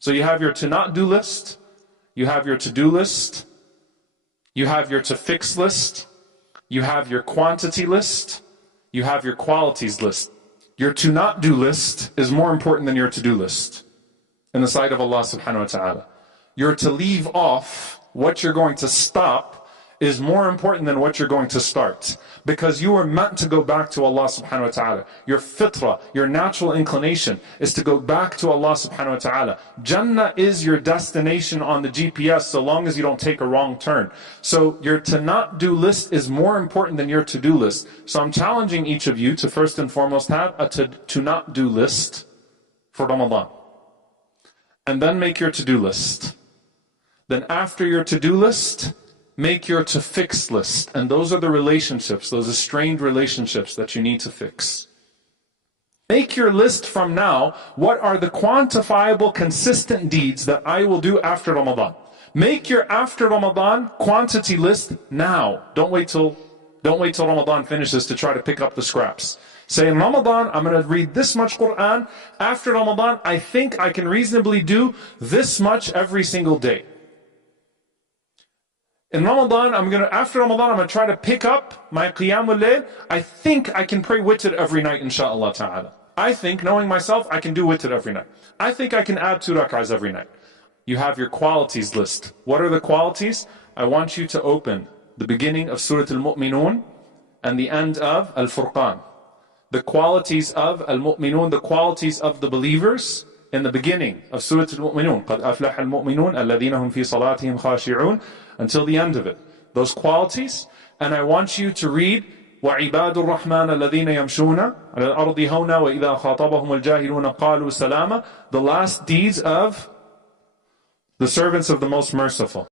So you have your to not do list, you have your to do list, you have your to fix list, you have your quantity list, you have your qualities list. Your to not do list is more important than your to do list in the sight of Allah subhanahu wa ta'ala. Your to leave off, what you're going to stop, is more important than what you're going to start. Because you are meant to go back to Allah subhanahu wa ta'ala. Your fitrah, your natural inclination is to go back to Allah subhanahu wa ta'ala. Jannah is your destination on the GPS so long as you don't take a wrong turn. So your to not do list is more important than your to do list. So I'm challenging each of you to first and foremost have a to not do list for Ramadan. And then make your to do list. Then after your to do list, make your to fix list. And those are the relationships, those strained relationships that you need to fix. Make your list from now. What are the quantifiable, consistent deeds that I will do after Ramadan? Make your after Ramadan quantity list now. Don't wait till Ramadan finishes to try to pick up the scraps. Say in Ramadan, I'm going to read this much Qur'an. After Ramadan, I think I can reasonably do this much every single day. In Ramadan, after Ramadan, I'm going to try to pick up my Qiyamul Layl. I think I can pray witr every night, inshaAllah ta'ala. I think, knowing myself, I can do witr every night. I think I can add 2 rak'ahs every night. You have your qualities list. What are the qualities? I want you to open the beginning of Surah Al-Mu'minun and the end of Al-Furqan. The qualities of Al-Mu'minun, the qualities of the believers, in the beginning of Surah Al-Mu'minun, قَدْ أَفْلَحَ الْمُؤْمِنُونَ الَّذِينَ هُمْ فِي صَلَاتِهِمْ خَاشِعُونَ, until the end of it. Those qualities. And I want you to read وَعِبَادُ الرَّحْمَنَ الَّذِينَ يَمْشُونَ عَلَى الْأَرْضِ هَوْنًا وَإِذَا خَاطَبَهُمُ الْجَاهِلُونَ قَالُوا سَلَامًا, the last deeds of the servants of the Most Merciful.